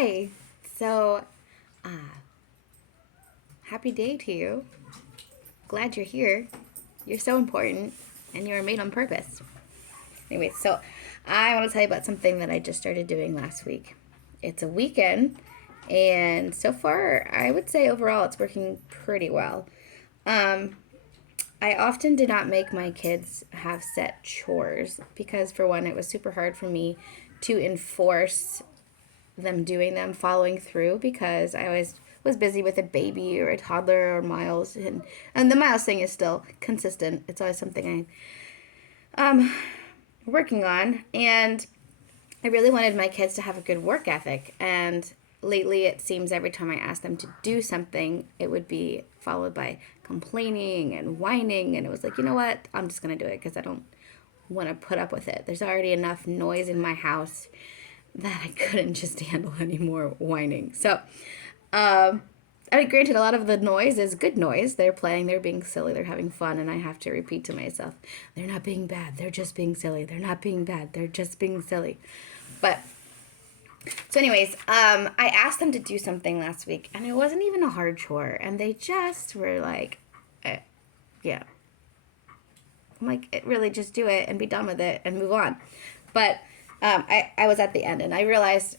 Hi. So, uh, happy day to you. Glad you're here. You're so important and you were made on purpose. Anyway, so I want to tell you about something that I just started doing last week. It's a weekend, and so far, I would say overall it's working pretty well. Um, I often did not make my kids have set chores because, for one, it was super hard for me to enforce them doing them, following through, because I always was busy with a baby or a toddler or Miles, and the Miles thing is still consistent. It's always something I'm working on, and I really wanted my kids to have a good work ethic. And lately, it seems every time I ask them to do something, it would be followed by complaining and whining, and it was like, you know what? I'm just gonna do it because I don't want to put up with it. There's already enough noise in my house that I couldn't just handle any more whining. So, I mean, granted, a lot of the noise is good noise. They're playing, they're being silly, they're having fun, and I have to repeat to myself, they're not being bad, they're just being silly. They're not being bad, they're just being silly. But, so anyways, I asked them to do something last week, and it wasn't even a hard chore, and they just were like, yeah. I'm like, really, just do it and be done with it and move on. But I was at the end, and I realized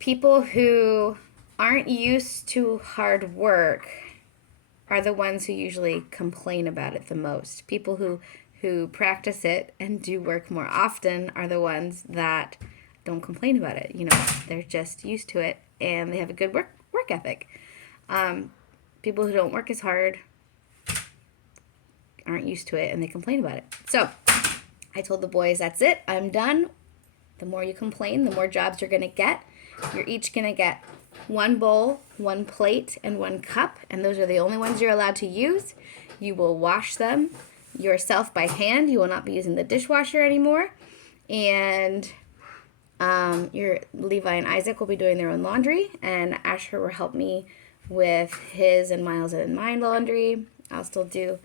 people who aren't used to hard work are the ones who usually complain about it the most. People who practice it and do work more often are the ones that don't complain about it. You know, they're just used to it and they have a good work ethic. People who don't work as hard aren't used to it and they complain about it. So I told the boys, that's it, I'm done. The more you complain, the more jobs you're going to get. You're each going to get one bowl, one plate, and one cup, and those are the only ones you're allowed to use. You will wash them yourself by hand. You will not be using the dishwasher anymore. And your Levi and Isaac will be doing their own laundry, and Asher will help me with his and Miles and my laundry. I'll still do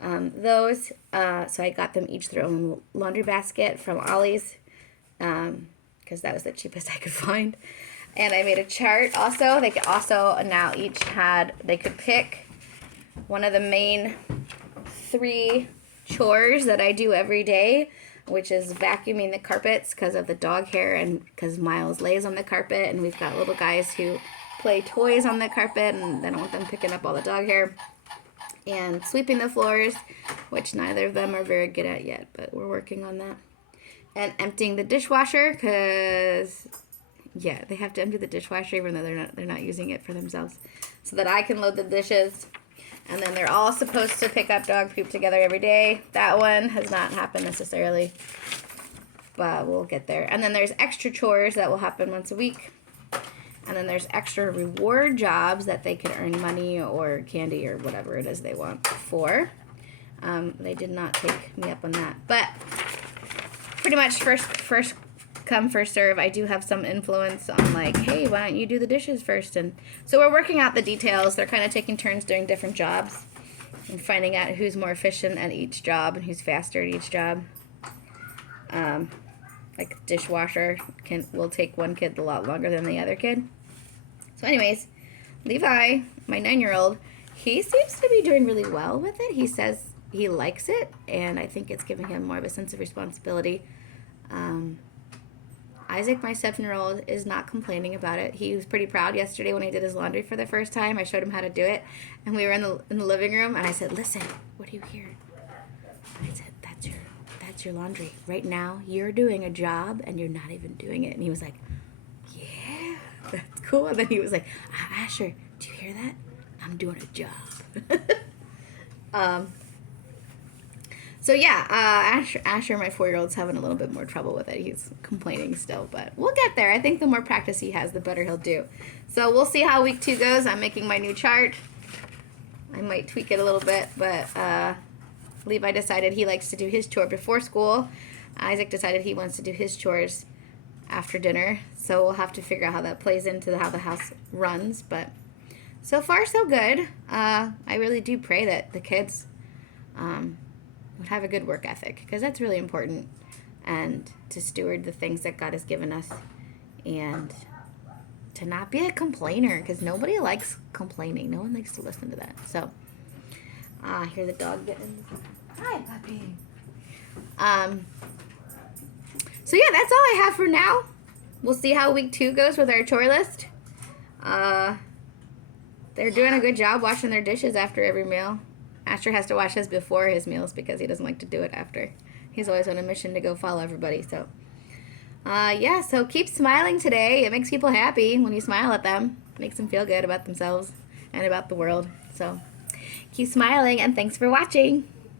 those. So I got them each their own laundry basket from Ollie's, because that was the cheapest I could find. And I made a chart also. They could also now each they could pick one of the main 3 chores that I do every day, which is vacuuming the carpets because of the dog hair and because Miles lays on the carpet, and we've got little guys who play toys on the carpet, and I don't want them picking up all the dog hair. And sweeping the floors, which neither of them are very good at yet, but we're working on that. And emptying the dishwasher, because yeah, they have to empty the dishwasher even though they're not using it for themselves, so that I can load the dishes. And then they're all supposed to pick up dog poop together every day. That one has not happened necessarily, but we'll get there. And then there's extra chores that will happen once a week. And then there's extra reward jobs that they can earn money or candy or whatever it is they want for. They did not take me up on that, but pretty much first come, first serve. I do have some influence on, like, hey, why don't you do the dishes first? And so we're working out the details. They're kind of taking turns doing different jobs and finding out who's more efficient at each job and who's faster at each job. Like dishwasher will take one kid a lot longer than the other kid. So anyways, Levi, my 9-year-old, he seems to be doing really well with it. He says he likes it, and I think it's giving him more of a sense of responsibility. Isaac, my 7-year-old, is not complaining about it. He was pretty proud yesterday when I did his laundry for the first time. I showed him how to do it, and we were in the living room, and I said, listen, what do you hear? And I said, that's your laundry. Right now, you're doing a job, and you're not even doing it. And he was like, yeah, that's cool. And then he was like, Asher, do you hear that? I'm doing a job. So yeah, Asher, my 4-year-old's having a little bit more trouble with it. He's complaining still, but we'll get there. I think the more practice he has, the better he'll do. So we'll see how week 2 goes. I'm making my new chart. I might tweak it a little bit, but Levi decided he likes to do his chore before school. Isaac decided he wants to do his chores after dinner. So we'll have to figure out how that plays into how the house runs. But so far, so good. I really do pray that the kids would have a good work ethic, because that's really important, and to steward the things that God has given us and to not be a complainer, because nobody likes complaining. No one likes to listen to that. So, hear the dog getting. Hi, puppy. So yeah, that's all I have for now. We'll see how week 2 goes with our chore list. They're doing a good job washing their dishes after every meal. Asher has to wash his before his meals because he doesn't like to do it after. He's always on a mission to go follow everybody. So, yeah, so keep smiling today. It makes people happy when you smile at them. It makes them feel good about themselves and about the world. So, keep smiling, and thanks for watching.